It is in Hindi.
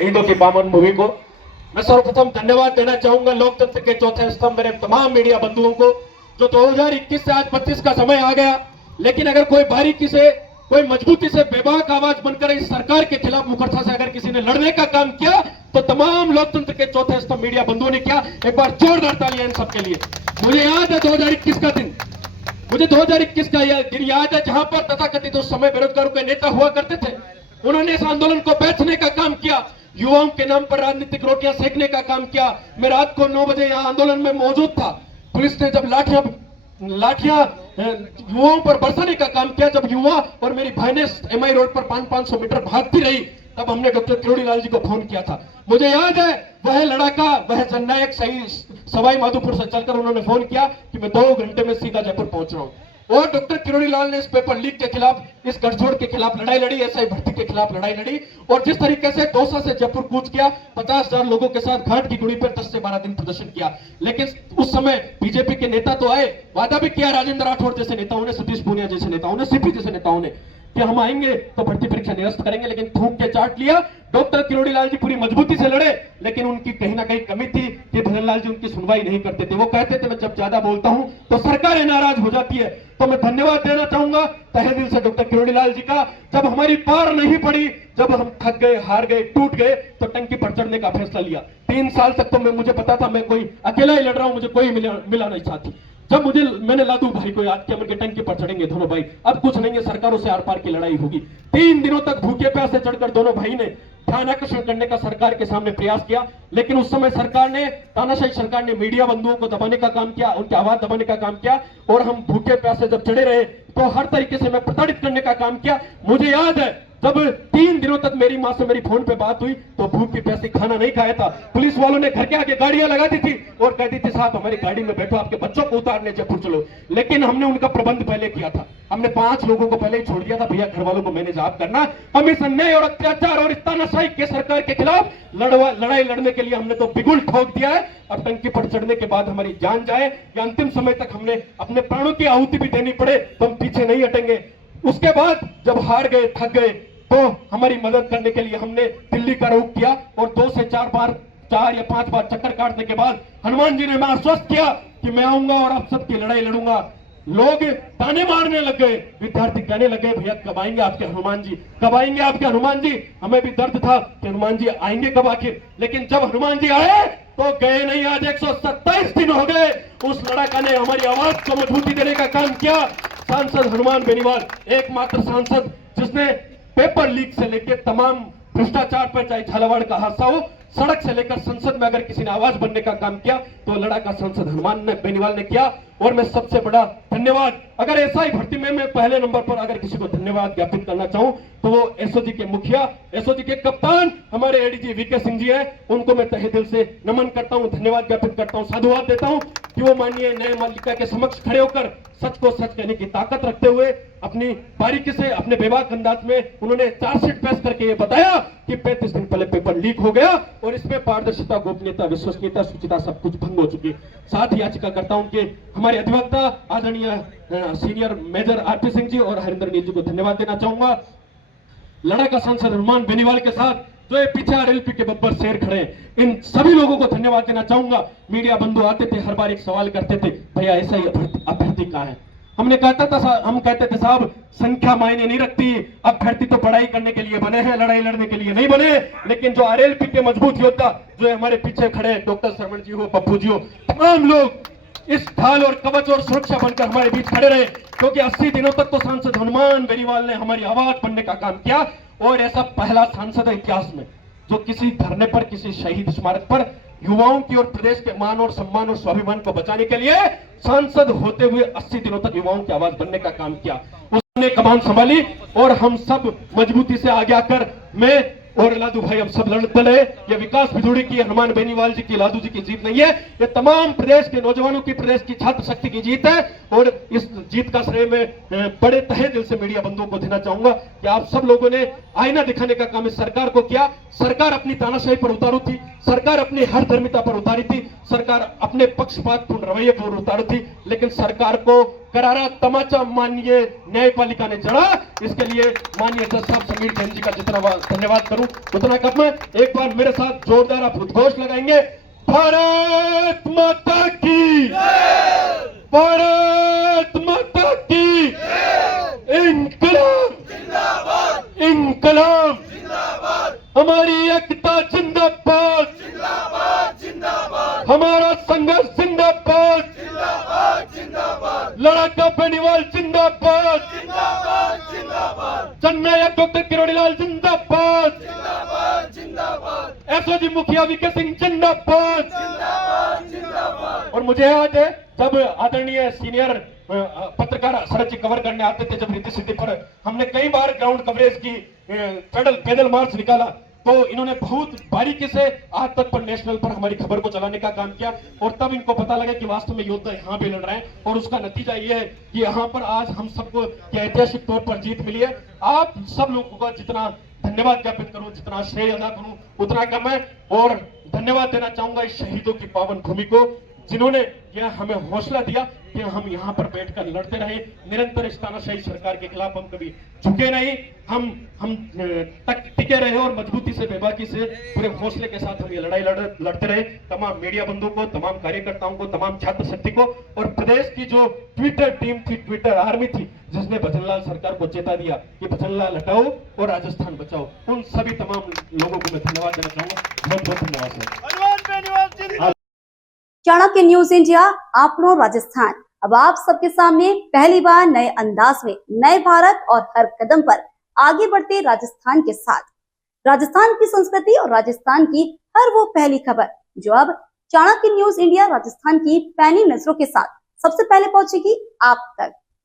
शहीदों की पावन भूमि को मैं सर्वप्रथम धन्यवाद देना चाहूंगा लोकतंत्र के चौथे स्तंभ मेरे तमाम मीडिया बंधुओं को, जो 2021 से आज 25 का समय आ गया, लेकिन अगर कोई बारीकी से, कोई मजबूती से बेबाक आवाज बनकर इस सरकार के खिलाफ मुखरता से अगर किसी ने लड़ने का काम किया तो तमाम लोकतंत्र के चौथे स्तंभ मीडिया बंधुओं ने किया। एक बार जोरदार तालियां इन सबके लिए। मुझे याद है 2021 का दिन, मुझे 2021 का यह दिन याद है जहां पर तथाकथित उस समय बेरोजगारों के नेता हुआ करते थे। उन्होंने इस आंदोलन को बेचने का काम किया, युवाओं के नाम पर राजनीतिक रोटियां सेकने का काम किया। मैं रात को 9 बजे यहां आंदोलन में मौजूद था। पुलिस ने जब लाठियां युवाओं पर बरसाने का काम किया, जब युवा और मेरी बहनें एमआई रोड पर 500-500 मीटर भागती रही, तब हमने डॉक्टर किरोड़ी लाल जी को फोन किया था। मुझे याद है वह लड़ाका, वह जननायक सही सवाई माधोपुर से चलकर उन्होंने फोन किया कि मैं 2 घंटे में सीधा जयपुर पहुंच रहा हूं। और डॉक्टर किरोड़ी लाल ने इस पेपर लीक के खिलाफ, इस गठजोड़ के खिलाफ लड़ाई लड़ी, एसआई भर्ती के खिलाफ लड़ाई लड़ी। और जिस तरीके से दौसा से जयपुर कूच किया, 50,000 लोगों के साथ घाट की गुड़ी पर 10 से 12 दिन प्रदर्शन किया। लेकिन उस समय बीजेपी के नेता तो आए, वादा भी किया राजेंद्र राठौड़ जैसे नेताओं ने, सतीश पूनिया जैसे नेताओं ने, सीपी जैसे नेताओं ने कि हम आएंगे तो भर्ती परीक्षा निरस्त करेंगे, लेकिन थूक के चाट लिया। डॉक्टर किरोड़ी लाल जी पूरी मजबूती से लड़े, लेकिन उनकी कहीं ना कहीं कमी थी कि भजन लाल जी उनकी सुनवाई नहीं करते थे। वो कहते थे मैं जब ज्यादा बोलता हूं तो सरकारें नाराज हो जाती है। तो मैं धन्यवाद देना चाहूंगा तहे दिल से डॉक्टर किरोड़ी लाल जी का। जब हमारी पार नहीं पड़ी, जब हम थक गए, हार गए, टूट गए, तो टंकी पर चढ़ने का फैसला लिया। 3 साल तक तो मुझे पता था मैं कोई अकेला ही लड़ रहा हूं, मुझे कोई मिला नहीं साथी। जब मैंने लादू भाई को याद किया, मेरे टंकी पर चढ़ेंगे दोनों भाई, अब कुछ नहीं है, सरकारों से आर पार की लड़ाई होगी। 3 दिनों तक भूखे प्यासे चढ़कर दोनों भाई ने ध्यान आकर्षण करने का सरकार के सामने प्रयास किया, लेकिन उस समय सरकार ने, तानाशाही सरकार ने मीडिया बंधुओं को दबाने का काम किया, उनकी आवाज दबाने का काम किया। और हम भूखे प्यासे जब चढ़े रहे तो हर तरीके से मैं प्रताड़ित करने का काम किया। मुझे याद है जब 3 दिनों तक मेरी मां से मेरी फोन पे बात हुई तो भूख प्यासी खाना नहीं खाया था। पुलिस वालों ने घर के आगे गाड़ियां लगा दी थी और कहती थी साहब हमारी गाड़ी में बैठो, आपके बच्चों को उतारने जयपुर चलो। लेकिन हमने उनका प्रबंध पहले किया था, हमने 5 लोगों को पहले ही छोड़ दिया था, भैया घर वालों को मैंने जवाब करना। हम इस अन्याय और अत्याचार और इस तानाशाही के सरकार के खिलाफ लड़ाई लड़ने के लिए हमने तो बिगुल ठोक दिया है। अब टंकी पर चढ़ने के बाद हमारी जान जाए या अंतिम समय तक हमने अपने प्राणों की आहुति भी देनी पड़े तो हम पीछे नहीं हटेंगे। उसके बाद जब हार गए, थक गए, तो हमारी मदद करने के लिए हमने दिल्ली का रुख किया और 2 से 4 या 5 बार चक्कर काटने के बाद हनुमान जी ने मैं आश्वस्त किया कि मैं आऊंगा और आप सबकी लड़ाई लड़ूंगा। लोग ताने मारने लग गए, विद्यार्थी कहने लगे भैया कब आएंगे आपके हनुमान जी, कब आएंगे आपके हनुमान जी। हमें भी दर्द था कि हनुमान जी आएंगे कब आखिर, लेकिन जब हनुमान जी आए तो गए नहीं। आज 127 दिन हो गए, उस लड़ाका ने हमारी आवाज को मजबूती देने का काम किया। सांसद हनुमान बेनीवाल एकमात्र सांसद जिसने पेपर लीक से लेकर तमाम भ्रष्टाचार पर, चाहे झालावाड़ का हादसा हो, सड़क से लेकर संसद में अगर किसी ने आवाज बनने का काम किया तो लड़ाका सांसद हनुमान बेनीवाल ने किया। और मैं सबसे बड़ा धन्यवाद, अगर एसआई भर्ती में मैं पहले नंबर पर अगर किसी को धन्यवाद ज्ञापित करना चाहूं तो वो एसओजी के मुखिया, एसओजी के कप्तान हमारे एडीजी वीके सिंह जी हैं। उनको मैं तहे दिल से नमन करता हूं, धन्यवाद ज्ञापित करता हूं, साधुवाद देता हूं कि वो माननीय न्यायपालिका के समक्ष खड़े होकर सच को सच कहने की ताकत रखते हुए अपनी बारीकी से, अपने बेबाक अंदाज में उन्होंने चार्जशीट पेश करके ये बताया कि 35 दिन पहले पेपर लीक हो गया और इसमें पारदर्शिता, गोपनीयता, विश्वसनीयता, शुचिता सब कुछ भंग हो चुकी। साथ ही याचिकाकर्ताओं के हमारे अधिवक्ता आदरणीय senior major RP Singh ji और हरिंदर नील जी को धन्यवाद देना चाहूंगा। लड़ाका सांसद हनुमान बेनीवाल के साथ जो ये पीछे आरएलपी के बब्बर शेर खड़े हैं, इन सभी लोगों को धन्यवाद देना चाहूंगा। मीडिया बंधु आते थे, हर बार एक सवाल करते थे भैया ऐसा ही अभ्यर्थी कहां है। हम कहते थे साहब संख्या मायने नहीं रखती, अभ्यर्थी तो पढ़ाई करने के लिए बने हैं, लड़ाई लड़ने के लिए नहीं बने। लेकिन जो आरएलपी के मजबूत योद्धा जो हमारे पीछे खड़े हैं, डॉक्टर श्रवण जी हो, पप्पू जी हो, तमाम लोग इस ढाल और कवच और सुरक्षा बनकर हमारे बीच खड़े रहे, क्योंकि 80 दिनों तक तो सांसद हनुमान बेनीवाल ने हमारी आवाज बनने का काम किया। और ऐसा पहला सांसद है इतिहास में जो किसी धरने पर, किसी शहीद स्मारक पर युवाओं की और प्रदेश के मान और सम्मान और स्वाभिमान को बचाने के लिए सांसद होते हुए 80 दिनों तक युवाओं की आवाज बनने का काम किया। उसने कमान संभाली और हम सब मजबूती से आगे आकर, मैं और लादू भाई हम सब लड़ते रहे। ये विकास भिदुड़ी की, हनुमान बेनीवाल जी की, लादू जी की जीत नहीं है, ये तमाम प्रदेश के नौजवानों की, प्रदेश की छात्र शक्ति की जीत है। और इस जीत का श्रेय मैं बड़े तहे दिल से मीडिया बंधुओं को देना चाहूंगा कि आप सब लोगों ने आईना दिखाने का काम इस सरकार को किया। सरकार अपनी तानाशाही पर उतारू थी, सरकार अपनी हर धर्मिता पर उतारी थी, सरकार अपने पक्षपातपूर्ण रवैये पर उतारू थी, लेकिन सरकार को करारा तमाचा माननीय न्यायपालिका ने चढ़ा। इसके लिए माननीय जज साहब समीर जैन जी का जितना धन्यवाद करूं उतना कम है। एक बार मेरे साथ जोरदार आप उद्घोष लगाएंगे, भारत माता की, भारत माता की, इंकलाब जिंदाबाद, इंकलाब जिंदाबाद, हमारी एकता जिंदाबाद, जिंदाबाद जिंदाबाद, हमारा संघर्ष जिंदाबाद, जिंदाबाद जिंदाबाद, लड़ाका बेनीवाल जिंदाबाद, जिंदाबाद जिंदाबाद, चन्नैया डॉक्टर किरोड़ीलाल जिंदाबाद, जिंदाबाद जिंदाबाद, एसओजी मुखिया वीके सिंह जिंदाबाद, जिंदाबाद जिंदाबाद। और मुझे याद है जब आदरणीय सीनियर पत्रकार सड़क कवर करने आते थे, जब रिद्धि सिद्धि पर हमने कई बार ग्राउंड कवरेज की, पैदल मार्च निकाला, तो इन्होंने बहुत बारीकी से आज तक पर नेशनल पर हमारी खबर को चलाने का काम किया। और तब इनको पता लगा कि वास्तव में योद्धा यहाँ पे लड़ रहे हैं और उसका नतीजा ये है कि यहाँ पर आज हम सबको ऐतिहासिक तौर पर जीत मिली है। आप सब लोगों का जितना धन्यवाद ज्ञापित करूं, जितना श्रेय अदा करूं उतना कम है। और धन्यवाद देना चाहूंगा इस शहीदों की पावन भूमि को, जिन्होंने यह हमें हौसला दिया कि हम यहाँ पर बैठकर लड़ते रहे। निरंतर इस तानाशाही सरकार के खिलाफ हम कभी झुके नहीं, हम तक टिके रहे और मजबूती से, बेबाकी से, पूरे हौसले के साथ हम ये लड़ाई लड़ते रहे। तमाम मीडिया बंधुओं को, तमाम कार्यकर्ताओं को, तमाम छात्र शक्ति को और प्रदेश की जो ट्विटर टीम थी, ट्विटर आर्मी थी, जिसने भजनलाल सरकार को चेता दिया कि भजनलाल हटाओ और राजस्थान बचाओ, उन सभी तमाम लोगों को मैं धन्यवाद देना चाहूंगा। बहुत बहुत धन्यवाद। चाणक्य न्यूज इंडिया, आपनो राजस्थान। अब आप सबके सामने पहली बार नए अंदाज में नए भारत और हर कदम पर आगे बढ़ते राजस्थान के साथ राजस्थान की संस्कृति और राजस्थान की हर वो पहली खबर जो अब चाणक्य न्यूज इंडिया राजस्थान की पैनी नजरों के साथ सबसे पहले पहुंचेगी आप तक।